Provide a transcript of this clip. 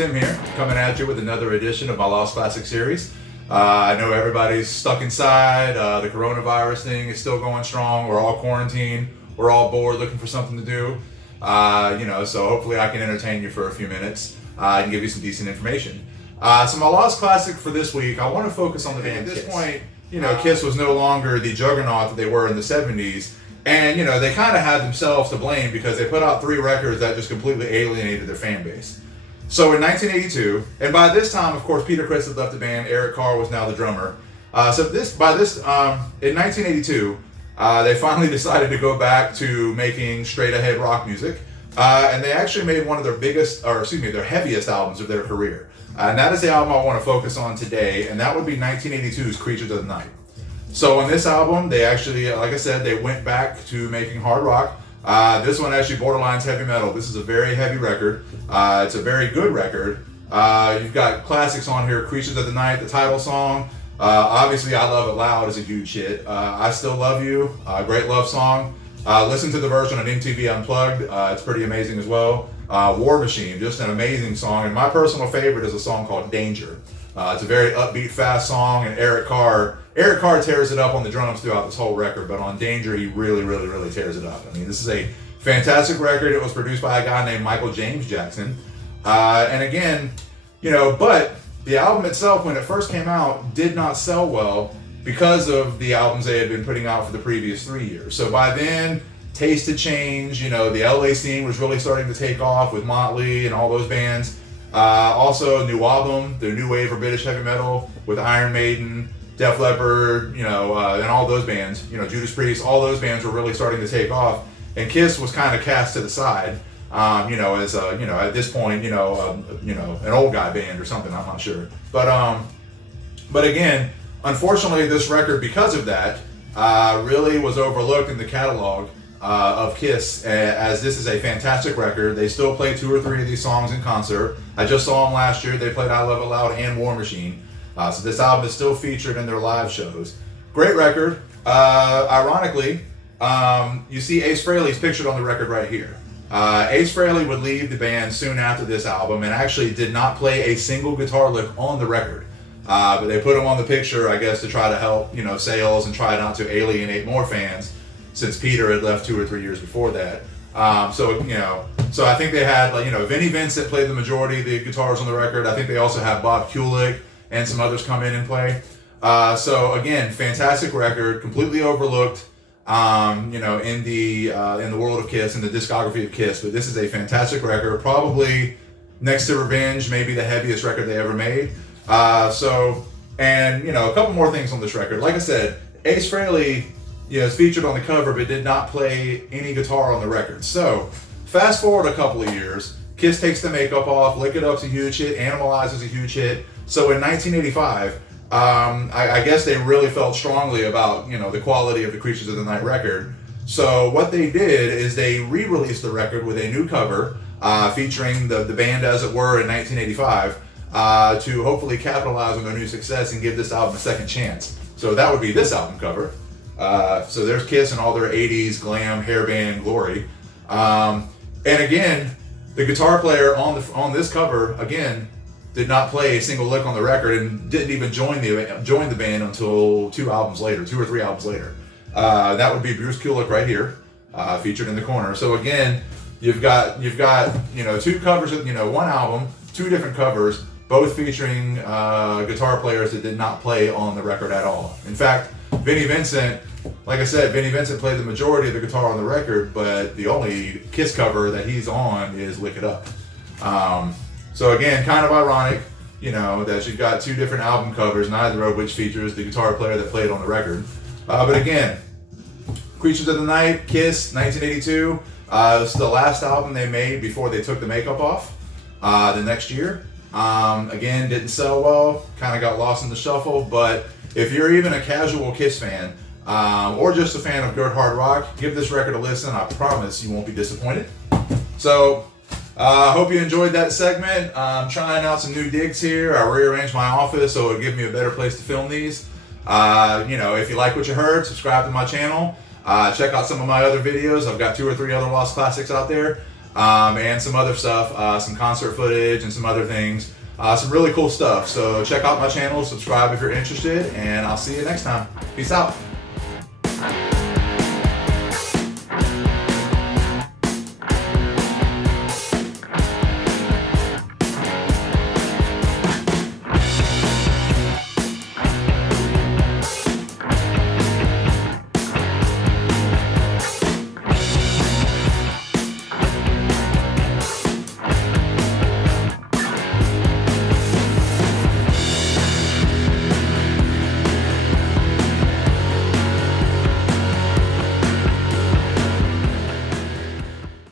Tim here, coming at you with another edition of my Lost Classic series. I know everybody's stuck inside. The coronavirus thing is still going strong. We're all quarantined. We're all bored, looking for something to do. So hopefully I can entertain you for a few minutes and give you some decent information. So my Lost Classic for this week, I want to focus on the band Kiss. At this point, Kiss was no longer the juggernaut that they were in the 70s. And, they kind of had themselves to blame because they put out 3 records that just completely alienated their fan base. So in 1982, and by this time, of course, Peter Criss had left the band. Eric Carr was now the drummer. In 1982, they finally decided to go back to making straight-ahead rock music. And they actually made one of their their heaviest albums of their career. And that is the album I want to focus on today, and that would be 1982's Creatures of the Night. So on this album, they actually, like I said, they went back to making hard rock. This one actually borderlines heavy metal. This is a very heavy record. It's a very good record. You've got classics on here, Creatures of the Night, the title song. Obviously, I Love It Loud is a huge hit. I Still Love You, great love song. Listen to the version on MTV Unplugged. It's pretty amazing as well. War Machine, just an amazing song. And my personal favorite is a song called Danger. It's a very upbeat, fast song, and Eric Carr tears it up on the drums throughout this whole record, but on Danger, he really, really, really tears it up. I mean, this is a fantastic record. It was produced by a guy named Michael James Jackson. And again, but the album itself, when it first came out, did not sell well because of the albums they had been putting out for the previous 3 years. So by then, taste had changed. The LA scene was really starting to take off with Motley and all those bands. Also, new album, the new wave of British heavy metal with Iron Maiden, Def Leppard, and all those bands, Judas Priest, all those bands were really starting to take off, and Kiss was kind of cast to the side, as at this point, an old guy band or something, I'm not sure. But again, unfortunately, this record, because of that, really was overlooked in the catalog of Kiss, as this is a fantastic record. They still play 2 or 3 of these songs in concert. I just saw them last year. They played I Love It Loud and War Machine. So this album is still featured in their live shows. Great record. Ironically, you see Ace Frehley's pictured on the record right here. Ace Frehley would leave the band soon after this album and actually did not play a single guitar lick on the record. But they put him on the picture, I guess, to try to help, sales and try not to alienate more fans, since Peter had left 2 or 3 years before that. So I think they had, Vinnie Vincent played the majority of the guitars on the record. I think they also had Bob Kulick and some others come in and play. So again, fantastic record, completely overlooked, in the world of Kiss, in the discography of Kiss. But this is a fantastic record, probably next to Revenge, maybe the heaviest record they ever made. A couple more things on this record. Like I said, Ace Frehley, is featured on the cover, but did not play any guitar on the record. So, fast forward a couple of years, Kiss takes the makeup off, Lick It Up's a huge hit, Animalize is a huge hit. So in 1985, I guess they really felt strongly about, the quality of the Creatures of the Night record. So what they did is they re-released the record with a new cover, featuring the band as it were in 1985, to hopefully capitalize on their new success and give this album a second chance. So that would be this album cover. So there's Kiss and all their 80s glam hairband glory. And again, the guitar player on this cover, again, did not play a single lick on the record and didn't even join the band until 2 or 3 albums later. That would be Bruce Kulick right here, featured in the corner. So again, you've got 2 covers of, one album, 2 different covers, both featuring guitar players that did not play on the record at all. In fact, Vinnie Vincent, like I said, played the majority of the guitar on the record, but the only Kiss cover that he's on is Lick It Up. So again, kind of ironic, that you've got 2 different album covers, neither of which features the guitar player that played on the record. But again, Creatures of the Night, Kiss, 1982. This is the last album they made before they took the makeup off the next year. Again, didn't sell well, kind of got lost in the shuffle, but if you're even a casual Kiss fan, or just a fan of good hard rock, give this record a listen. I promise you won't be disappointed. So, I hope you enjoyed that segment. I'm trying out some new digs here. I rearranged my office so it'll give me a better place to film these. If you like what you heard, subscribe to my channel. Check out some of my other videos. I've got 2 or 3 other Lost Classics out there. and some other stuff, some concert footage and some other things. Some really cool stuff. So check out my channel, subscribe if you're interested, and I'll see you next time. Peace out.